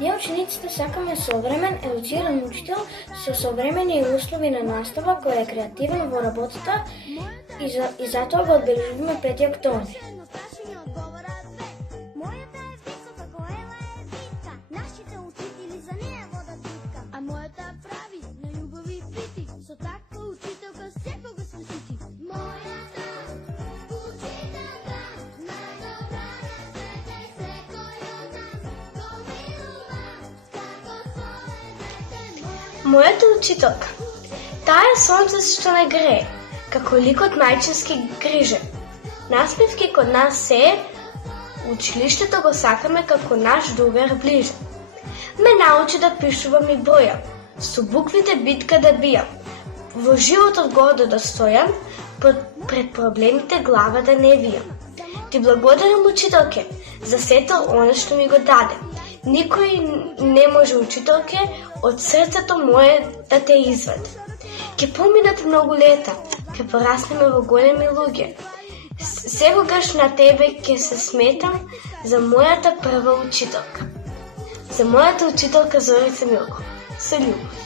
Ние учениците сакаме современ, едуциран учител со современи услови на настава кој е креативен во работата и затоа го одбележуваме 5 октомври. Мојата учителка, таа е сонце што не грее, како ликот мајчински грижен. Насмевки код нас се училиштето го сакаме како наш другар ближен. Ме научи да пишувам и бројам, со буквите битка да бијам, во животот гордо да стојам, пред проблемите глава да не вијам. Ти благодарам, учителке, за сето оно што ми го даде. Никој не може, учителке, од срцето мое да те извади. Ке поминат многу лета, ке пораснеме во големи луѓе. Секогаш на тебе ке се сметам за мојата прва учителка. За мојата учителка Зорица Милко. Со љубов.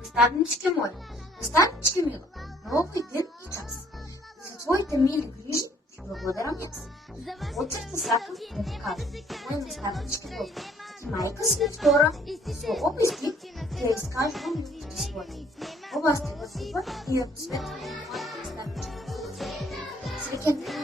Наставничке мој, наставничке мила, на овој ден и час. За твоите мили грижи ти благодарам јас. Од срце сакам да ти кажам, моја наставничке добро, ти мајка си ми втора, со овој стих ти ја искажувам љубовта своја. Ова сте го супер и ја посветувам на мојата наставничка. Среќен ден